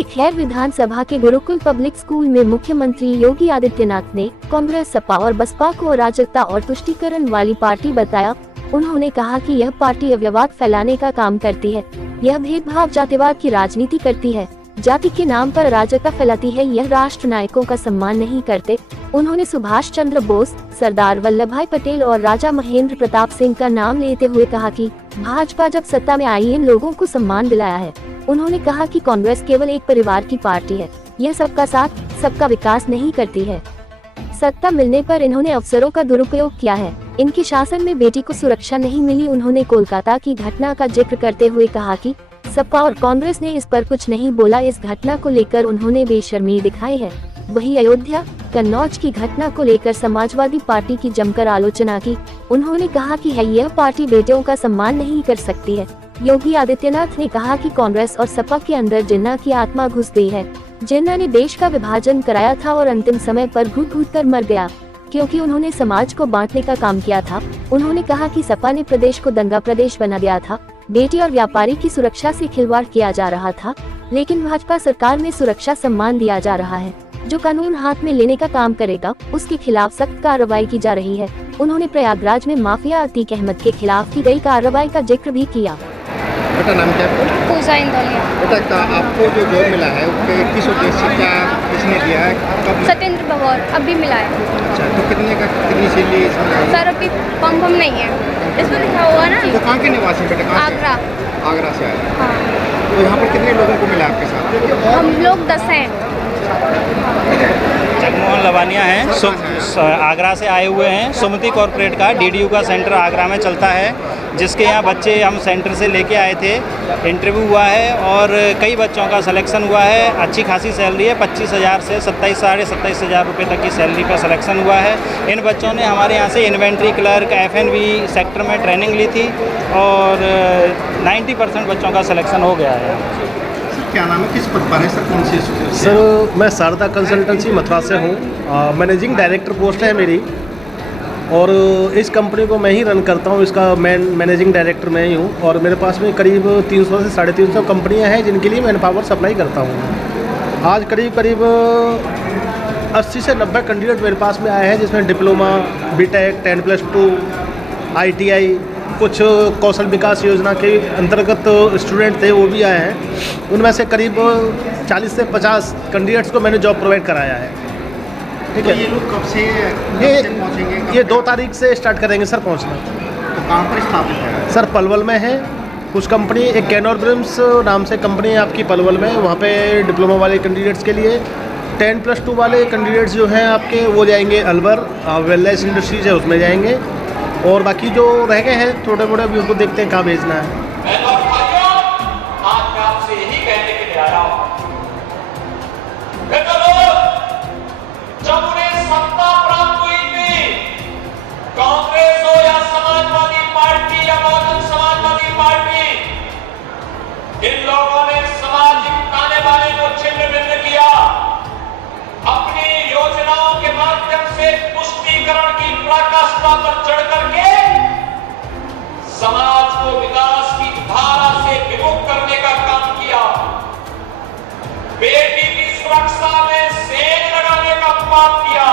के खैर विधानसभा के गुरुकुल पब्लिक स्कूल में मुख्यमंत्री योगी आदित्यनाथ ने कांग्रेस, सपा और बसपा को अराजकता और तुष्टीकरण वाली पार्टी बताया। उन्होंने कहा कि यह पार्टी अव्ययवाद फैलाने का काम करती है। यह भेदभाव, जातिवाद की राजनीति करती है, जाति के नाम पर अराजकता फैलाती है। यह राष्ट्र नायकों का सम्मान नहीं करते। उन्होंने सुभाष चंद्र बोस, सरदार वल्लभ भाई पटेल और राजा महेंद्र प्रताप सिंह का नाम लेते हुए कहा कि भाजपा जब सत्ता में आई इन लोगों को सम्मान दिलाया है। उन्होंने कहा कि कांग्रेस केवल एक परिवार की पार्टी है, यह सबका साथ, सबका विकास नहीं करती है। सत्ता मिलने पर इन्होंने अवसरों का दुरुपयोग किया है। इनके शासन में बेटी को सुरक्षा नहीं मिली। उन्होंने कोलकाता की घटना का जिक्र करते हुए कहा कि सपा और कांग्रेस ने इस पर कुछ नहीं बोला। इस घटना को लेकर उन्होंने बेशर्मी दिखाई है। वहीं अयोध्या, कन्नौज की घटना को लेकर समाजवादी पार्टी की जमकर आलोचना की। उन्होंने कहा कि यह पार्टी बेटियों का सम्मान नहीं कर सकती है। योगी आदित्यनाथ ने कहा कि कांग्रेस और सपा के अंदर जिन्ना की आत्मा घुस गई है। जिन्ना ने देश का विभाजन कराया था और अंतिम समय पर घुट-घुट कर मर गया, क्योंकि उन्होंने समाज को बांटने का काम किया था। उन्होंने कहा कि सपा ने प्रदेश को दंगा प्रदेश बना दिया था। बेटी और व्यापारी की सुरक्षा से खिलवाड़ किया जा रहा था, लेकिन भाजपा सरकार में सुरक्षा सम्मान दिया जा रहा है। जो कानून हाथ में लेने का काम करेगा, उसके खिलाफ सख्त कार्रवाई की जा रही है। उन्होंने प्रयागराज में माफिया अतीक अहमद के खिलाफ की गई कार्रवाई का जिक्र भी किया। बेटा नाम क्या है? पूजा इंदौलिया। बेटा आपको जो जॉब मिला है उसके किस उद्देश्य से, क्या किसने दिया है, कब? सत्येंद्र बगौर अभी मिला है। अच्छा, तो कितनी सैलरी इसमें आई? सर अभी फॉर्म नहीं है, इसमें लिखा हुआ ना। तो कहाँ के निवासी बेटा? कहाँ से? आगरा। आगरा से आए। हाँ। तो यहाँ पर कितने लोगों को मिला आपके साथ? हम लोग 10 हैं। जगमोहन लवानिया हैं, आगरा से आए हुए हैं। सुमति कॉर्पोरेट का DDU का सेंटर आगरा में चलता है, जिसके यहाँ बच्चे हम सेंटर से लेके आए थे। इंटरव्यू हुआ है और कई बच्चों का सिलेक्शन हुआ है। अच्छी खासी सैलरी है, 25,000 से 27,000 साढ़े 27,000 रुपये तक की सैलरी पर सिलेक्शन हुआ है। इन बच्चों ने हमारे यहाँ से इन्वेंट्री क्लर्क, FNV सेक्टर में ट्रेनिंग ली थी और 90% बच्चों का सिलेक्शन हो गया है। क्या नाम है, किस पद पर है सर, कौन सी? सर मैं शारदा कंसल्टेंसी मथुरा से हूँ। मैनेजिंग डायरेक्टर पोस्ट है मेरी, और इस कंपनी को मैं ही रन करता हूँ। इसका मैनेजिंग डायरेक्टर मैं ही हूँ, और मेरे पास में करीब 300 से 350 कंपनियाँ हैं जिनके लिए मैन पावर सप्लाई करता हूँ। आज करीब 80 से 90 कैंडिडेट मेरे पास में आए हैं, जिसमें डिप्लोमा, BTech, 10+2, ITI, कुछ कौशल विकास योजना के अंतर्गत स्टूडेंट थे, वो भी आए हैं। उनमें से करीब 40 से 50 कैंडिडेट्स को मैंने जॉब प्रोवाइड कराया है। ठीक है। तो ये लोग कब से पहुँचेंगे? ये 2 तारीख से स्टार्ट करेंगे सर पहुंचना। तो कहाँ पर स्थापित है? सर पलवल में है कुछ कंपनी, एक कैनोर ब्रिम्स नाम से कंपनी है आपकी पलवल में। वहाँ पे डिप्लोमा वाले कैंडिडेट्स के लिए, 10+2 वाले कैंडिडेट्स जो हैं आपके, वो जाएंगे अलवर, वेलनेस इंडस्ट्रीज है उसमें जाएंगे, और बाकी जो रह गए हैं थोड़े मोड़े अभी उनको देखते हैं कहाँ भेजना है। आज मैं आपसे यही कहने के लिए आया हूं, जब उन्हें सत्ता प्राप्त हुई थी, कांग्रेस हो या समाजवादी पार्टी या बहुजन समाजवादी पार्टी, इन लोगों ने सामाजिक ताने बाने को छिन्न भिन्न किया। अपनी योजनाओं के माध्यम से तुष्टीकरण की पराकाष्ठा पर चढ़ करके समाज को विकास की धारा से विमुख करने का काम किया। बेटी की सुरक्षा में सेंध लगाने का पाप किया।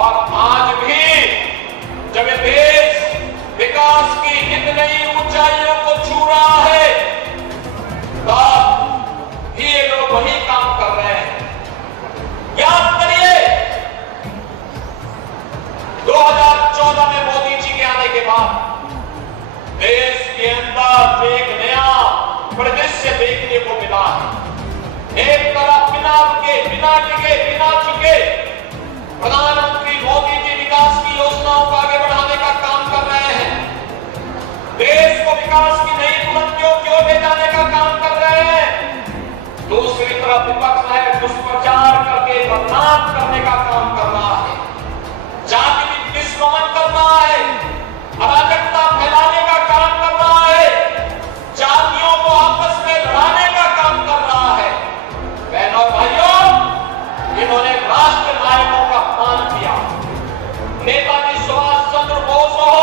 और आज भी जब ये देश विकास की नित नई ऊंचाइयों को छू रहा है, तब भी ये लोग वही काम कर रहे हैं। याद करिए, 2014 में मोदी जी के आने के बाद देश के अंदर एक नया परिदृश्य देखने को मिला है। एक तरफ बिना चुके प्रधानमंत्री मोदी जी विकास की योजनाओं को आगे बढ़ाने का काम कर रहे हैं, देश को विकास की नई बुलंदियों की ओर ले जाने का काम कर रहे हैं। दूसरी तरफ विपक्ष है, दुष्प्रचार करके बदनाम करने का काम कर रहा है, जाति विस्मरण कर रहा है, अराजकता फैलाने का काम कर रहा है, जातियों को आपस में लड़ाने का काम कर रहा है। बहनों और भाइयों, इन्होंने राष्ट्र नायकों का अपमान किया। नेताजी सुभाष चंद्र बोस हो,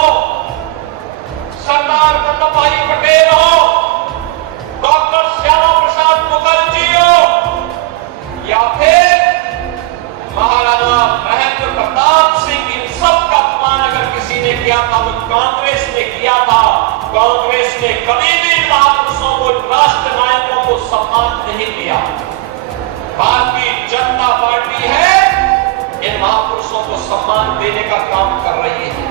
सरदार वल्लभ भाई पटेल हो, डॉक्टर श्यामा प्रसाद मुखर्जी हो, भारतीय जनता पार्टी है इन महापुरुषों को सम्मान देने का काम कर रही है।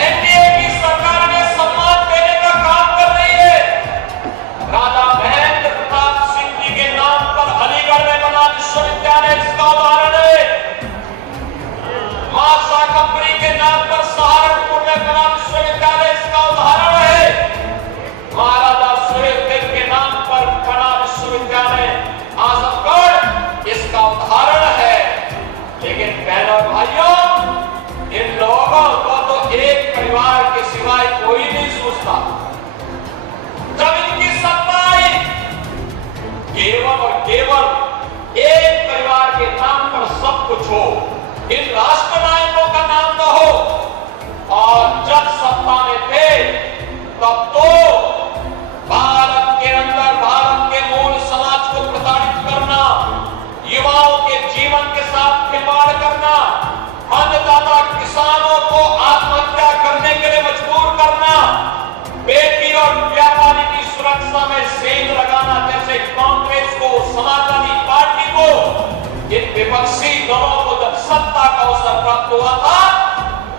एनडीए की सरकार ने सम्मान देने का काम कर रही है। राजा महेंद्र प्रताप सिंह जी के नाम पर अलीगढ़ में बना विश्वविद्यालय इसका उदाहरण है। मां शाकंभरी के नाम पर सहारनपुर में बना विश्वविद्यालय इसका उदाहरण है। महाराजा सुहेलदेव के नाम पर बना विश्वविद्यालय आजमगढ़ इसका उदाहरण है। लेकिन बहनों भाइयों, इन लोगों को तो एक परिवार के सिवाय कोई नहीं सोचता। जब इनकी सत्ता आई, केवल और केवल एक परिवार के नाम पर सब कुछ हो, इन राष्ट्र नायकों का नाम न हो। और जब सत्ता में थे तब तो भारत के अंदर भारत के मूल समाज को प्रताड़ित करना, युवाओं के जीवन के साथ खिलवाड़ करना, अन्नदाता किसानों को आत्महत्या करने के लिए मजबूर करना, बेटी और व्यापारी की सुरक्षा में सेंध लगाना, जैसे कांग्रेस को, समाजवादी पार्टी को, इन विपक्षी दलों को जब सत्ता का अवसर प्राप्त हुआ था,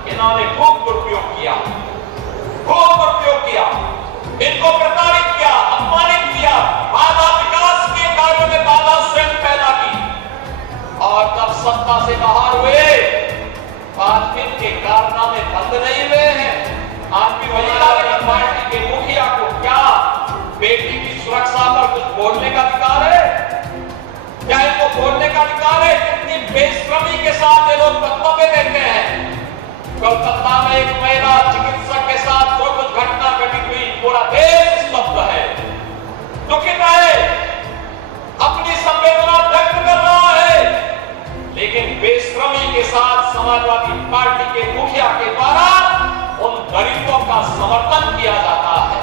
इन्होंने खूब दुरुपयोग किया, इनको प्रताड़ित किया, अपमानित किया, बाधा विकास के कार्यों में बाधा स्वयं पैदा की। और जब सत्ता से बाहर हुए, आज इनके कारनामे बंद नहीं हुए हैं। आज भी महिला पार्टी के मुखिया को क्या बेटी की सुरक्षा पर कुछ बोलने का अधिकार है? क्या इनको बोलने का अधिकार है? कितनी बेशर्मी के साथ ये लोग वक्तव्य देते हैं। कोलकाता में एक महिला चिकित्सक के साथ जो कुछ घटना घटित हुई, पूरा देश स्तब्ध है, दुखित है, अपनी संवेदना व्यक्त कर रहा है। लेकिन बेशर्मी के साथ समाजवादी पार्टी के मुखिया के द्वारा उन गरीबों का समर्थन किया जाता है।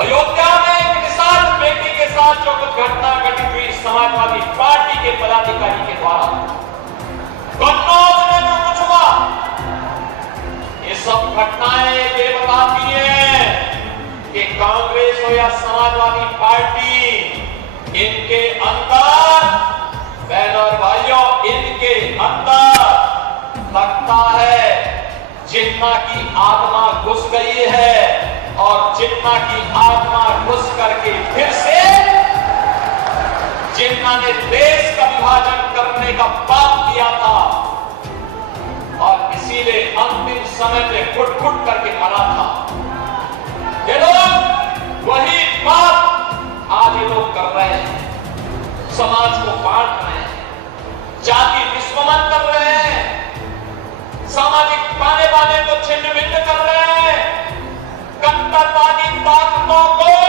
अयोध्या में एक किसान बेटी के साथ जो कुछ घटना घटित हुई समाजवादी पार्टी के पदाधिकारी के द्वारा, कन्नौज में जो कुछ हुआ, ये सब घटनाएं ये बताती हैं कि कांग्रेस हो या समाजवादी पार्टी, इनके अंदर, बहनों और भाइयों, इनके अंदर लगता है जिन्ना की आत्मा घुस गई है। और जिन्ना की आत्मा घुस करके फिर से जिन्ना ने देश का विभाजन करने का पाप किया था, और इसीलिए अंतिम समय में घुट-घुट करके मरा था। ये लोग वही बात आज ये लोग कर रहे हैं, समाज को बांट रहे हैं, जाति विस्मरण कर रहे हैं, सामाजिक ताने बाने को छिन्न भिन्न कर रहे हैं, कट्टरवादी ताकतों को